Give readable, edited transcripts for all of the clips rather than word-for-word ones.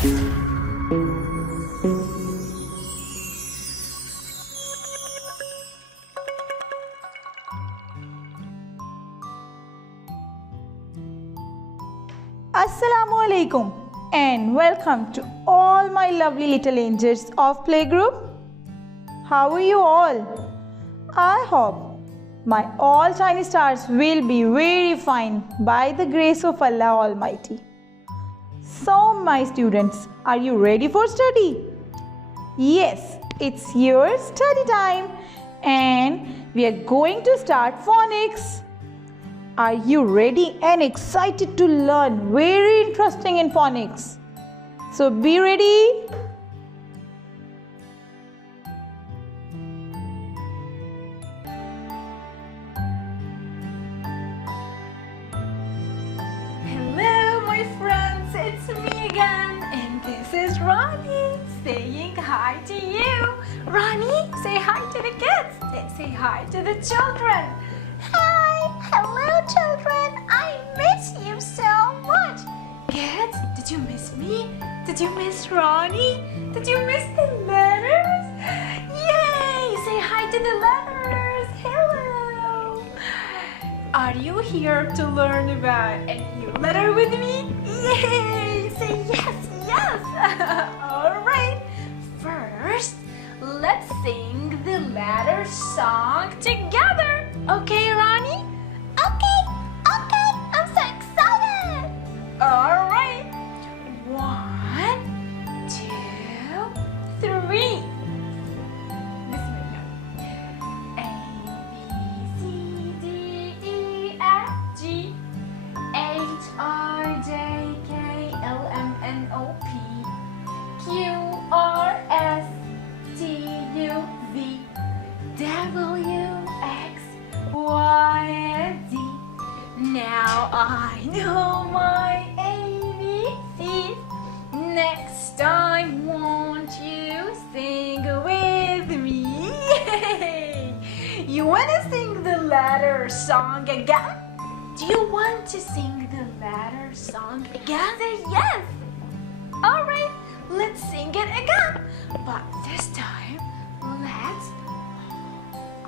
Assalamu alaikum and welcome to all my lovely little angels of playgroup. How are you all? I hope my all tiny stars will be very fine by the grace of Allah Almighty. So my students, are you ready for study? Yes, it's your study time and we are going to start phonics. Are you ready and excited to learn very interesting in phonics? So be ready. Hello my friends, it's me again and this is Ronnie saying hi to you. Ronnie, say hi to the kids. Say hi to the children. Hi, hello children, I miss you so much. Kids, did you miss me? Did you miss Ronnie? Did you miss the letters? Yay, say hi to the letters. Hello. Are you here to learn about a new letter with me? Yay, say yes, yes. All right, first, let's sing the letter song together. Okay, Ronnie? Okay, I'm so excited. All right. 1, 2, 3. A, B, C, D, E, F, G, H, I, J, K, L, M, N, O, P, Q, R, S, T, U, V, W, X, Y, and Z. Now I know my ABCs. Next I want you sing with me. Yay! You wanna sing the letter song again? Do you want to sing the letter song again? Say yes! Alright, let's sing it again. But this time, let's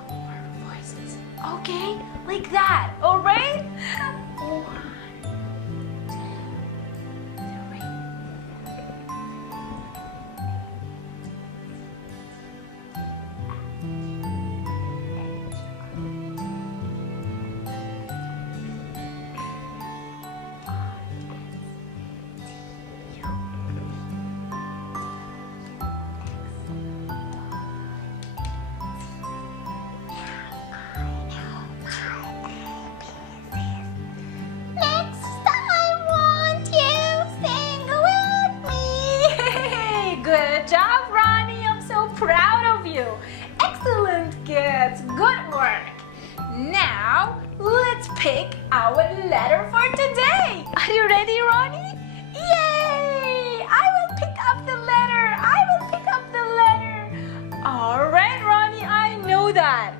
our voices. Okay? Like that, alright? 1, 2, 3. Good job, Ronnie. I'm so proud of you. Excellent, kids. Good work. Now, let's pick our letter for today. Are you ready, Ronnie? Yay! I will pick up the letter. All right, Ronnie, I know that.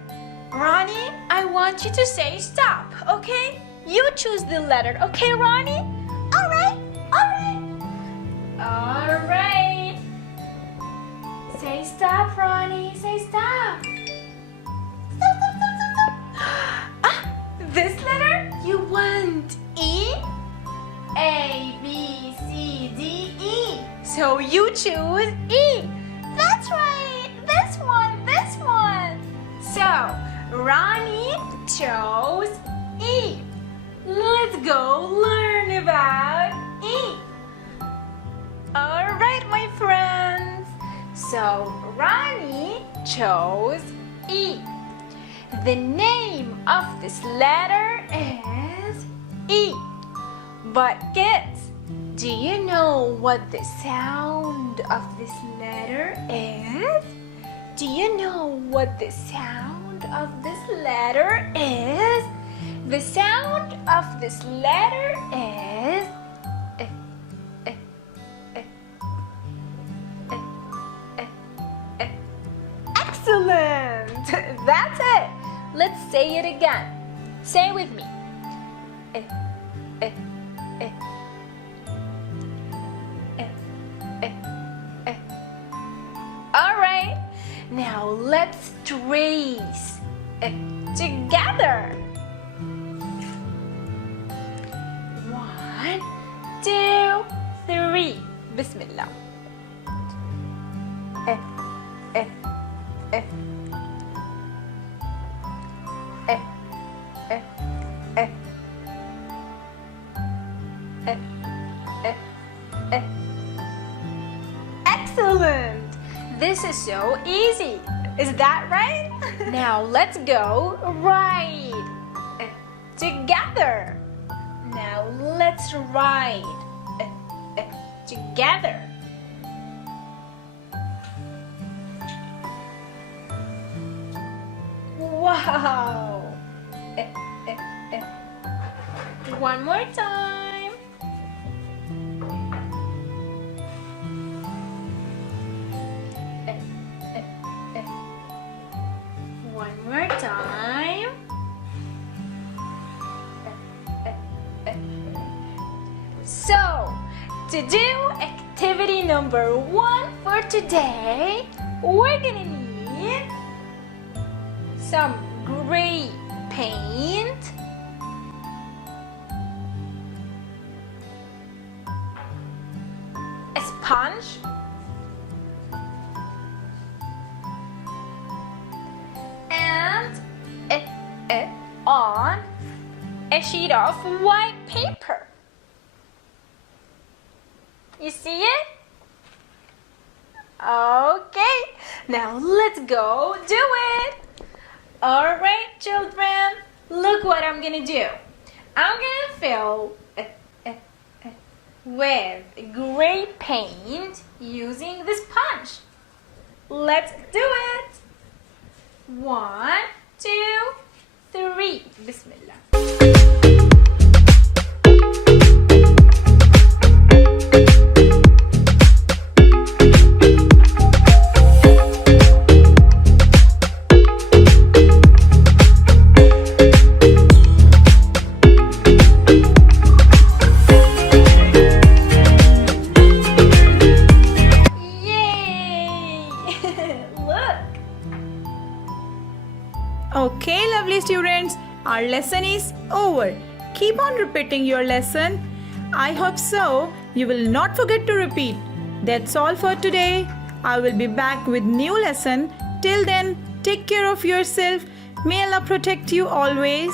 Ronnie, I want you to say stop, okay? You choose the letter, okay, Ronnie? All right. All right. Say stop, Ronnie. Say stop. Stop. This letter? You want E? A, B, C, D, E. So you choose E. That's right. This one. So, Ronnie chose E. Let's go learn about E. All right, my friends. So, Ronnie chose E. The name of this letter is E. But kids, do you know what the sound of this letter is? Do you know what the sound of this letter is? The sound of this letter is excellent! That's it! Let's say it again. Say it with me. let's trace it together. 1, 2, 3. Bismillah. Eh, eh, eh. Eh, eh, eh. Eh, eh, eh. Excellent! This is so easy. Is that right? Now let's go right together. Now let's write together. Wow! One more time. One more time. So, to do activity number 1 for today, we're gonna need some gray paint, a sponge, and on a sheet of white paper. You see it? Okay, now let's go do it. Alright, children, look what I'm gonna do. I'm gonna fill with gray paint using the sponge. Let's do it. 1, 2, 3. Bismillah. Okay, lovely students, our lesson is over. Keep on repeating your lesson. I hope so. You will not forget to repeat. That's all for today. I will be back with new lesson. Till then, take care of yourself. May Allah protect you always.